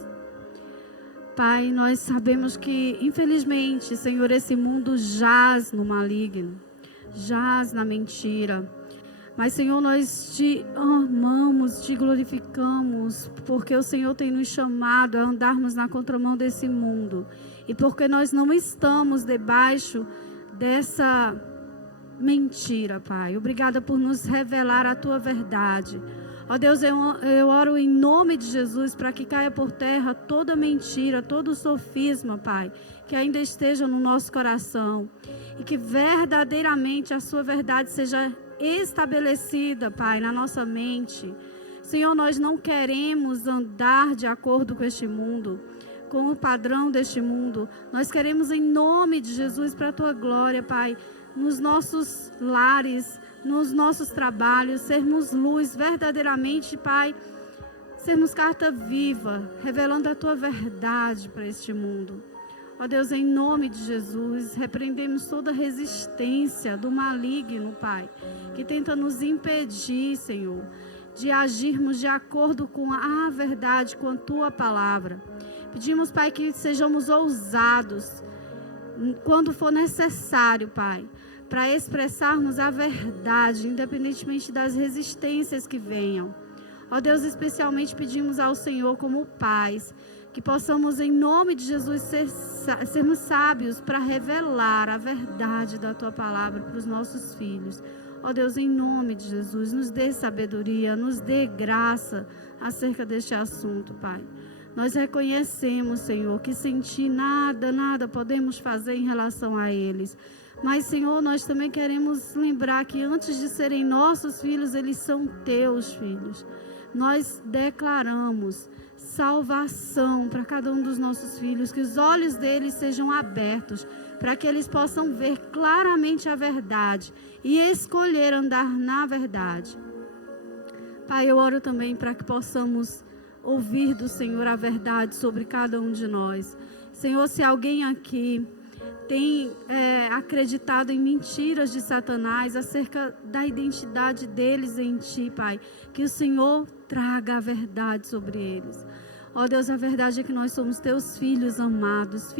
Pai, nós sabemos que, infelizmente, Senhor, esse mundo jaz no maligno, jaz na mentira. Mas, Senhor, nós te amamos, te glorificamos, porque o Senhor tem nos chamado a andarmos na contramão desse mundo. E porque nós não estamos debaixo dessa mentira, Pai. Obrigada por nos revelar a Tua verdade. Ó Deus, eu oro em nome de Jesus para que caia por terra toda mentira, todo sofisma, Pai, que ainda esteja no nosso coração. E que verdadeiramente a Sua verdade seja estabelecida, Pai, na nossa mente. Senhor, nós não queremos andar de acordo com este mundo, com o padrão deste mundo. Nós queremos, em nome de Jesus, para a Tua glória, Pai, nos nossos lares, nos nossos trabalhos, sermos luz verdadeiramente, Pai, sermos carta viva, revelando a Tua verdade para este mundo. Ó Deus, em nome de Jesus, repreendemos toda resistência do maligno, Pai, que tenta nos impedir, Senhor, de agirmos de acordo com a verdade, com a Tua palavra. Pedimos, Pai, que sejamos ousados quando for necessário, Pai, para expressarmos a verdade, independentemente das resistências que venham. Ó Deus, especialmente pedimos ao Senhor como pais, que possamos, em nome de Jesus, sermos sábios para revelar a verdade da Tua palavra para os nossos filhos. Ó Deus, em nome de Jesus, nos dê sabedoria, nos dê graça acerca deste assunto, Pai. Nós reconhecemos, Senhor, que sem Ti nada podemos fazer em relação a eles. Mas, Senhor, nós também queremos lembrar que antes de serem nossos filhos, eles são Teus filhos. Nós declaramos salvação para cada um dos nossos filhos, que os olhos deles sejam abertos, para que eles possam ver claramente a verdade e escolher andar na verdade. Pai, eu oro também para que possamos ouvir do Senhor a verdade sobre cada um de nós. Senhor, se alguém aqui tem acreditado em mentiras de Satanás acerca da identidade deles em Ti, Pai, que o Senhor traga a verdade sobre eles. Ó Deus, a verdade é que nós somos Teus filhos amados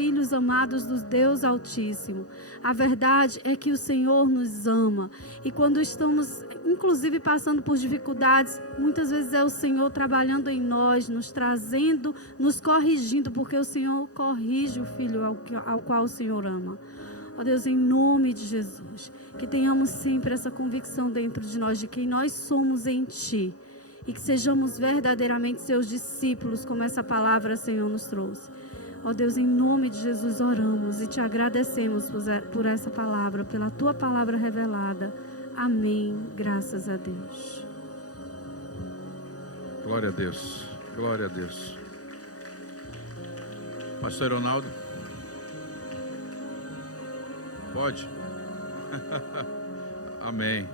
do Deus Altíssimo. A verdade é que o Senhor nos ama. E quando estamos, inclusive, passando por dificuldades, muitas vezes é o Senhor trabalhando em nós, nos trazendo, nos corrigindo, porque o Senhor corrige o filho ao qual o Senhor ama. Ó Deus, em nome de Jesus, que tenhamos sempre essa convicção dentro de nós de quem nós somos em Ti. E que sejamos verdadeiramente Seus discípulos, como essa palavra, Senhor, nos trouxe. Ó Deus, em nome de Jesus oramos e Te agradecemos por essa palavra, pela Tua palavra revelada. Amém. Graças a Deus. Glória a Deus. Glória a Deus. Pastor Ronaldo? Pode? Amém.